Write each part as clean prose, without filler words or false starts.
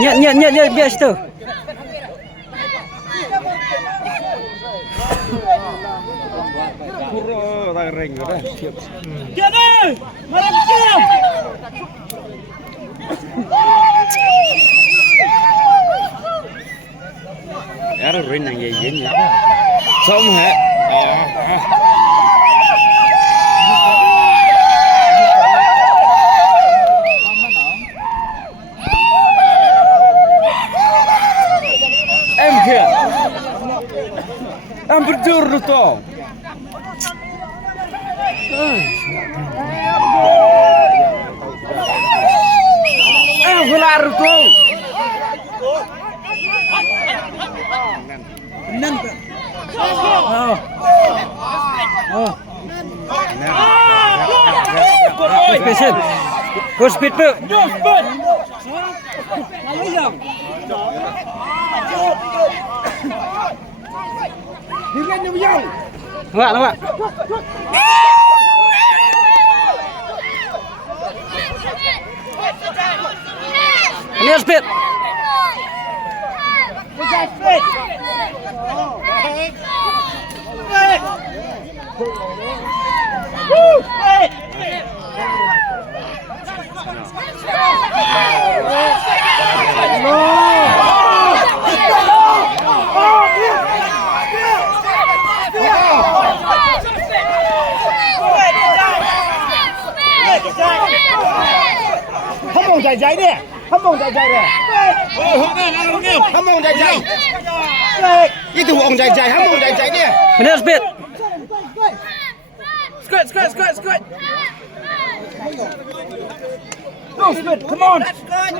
Nyet biar situ. Pura tak ring dah. Siap. Jadi, mari kita. Yaar ring yang ye ya. Som hai. Em kìa. Em berjur tu. Gelar tu. Nan. Special. Go speed pe. Lawak. Ini speed. Hâm mộ chạy đi. Hâm mộ chạy đi. Hâm mộ chạy. Itu orang jai-jai, hang orang jai-jai dia. Ini speed. Skoit. Go Sped, come on.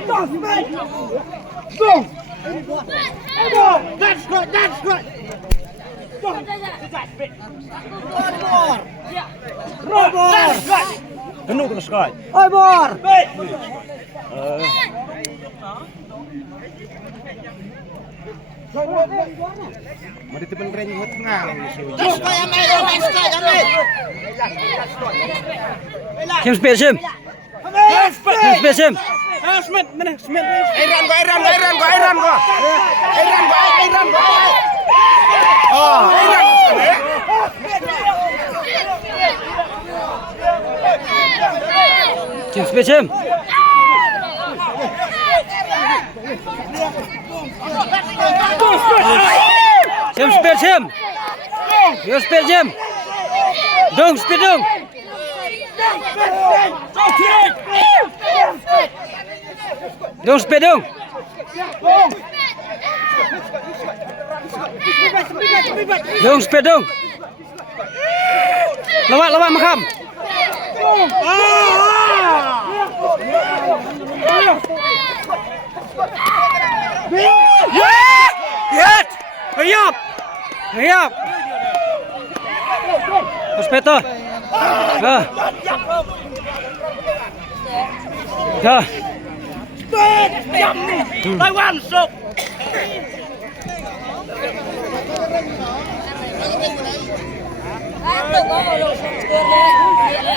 Go Sped. Go. Go. That's good. Go. Robot. Penuh tu skoit. Oi bor. Mari tepen ring tengah ni. Kim speed sim. Speed sim. Smith, mana? Smith. Airan gua. Oh, airan. Kim speed sim. Sim. Yo speed sim. Dong speed dong. Dong speed dong. Dong speed dong. Lawak makam. Yes. Hayap. Hospital. Dah. Taiwan sok.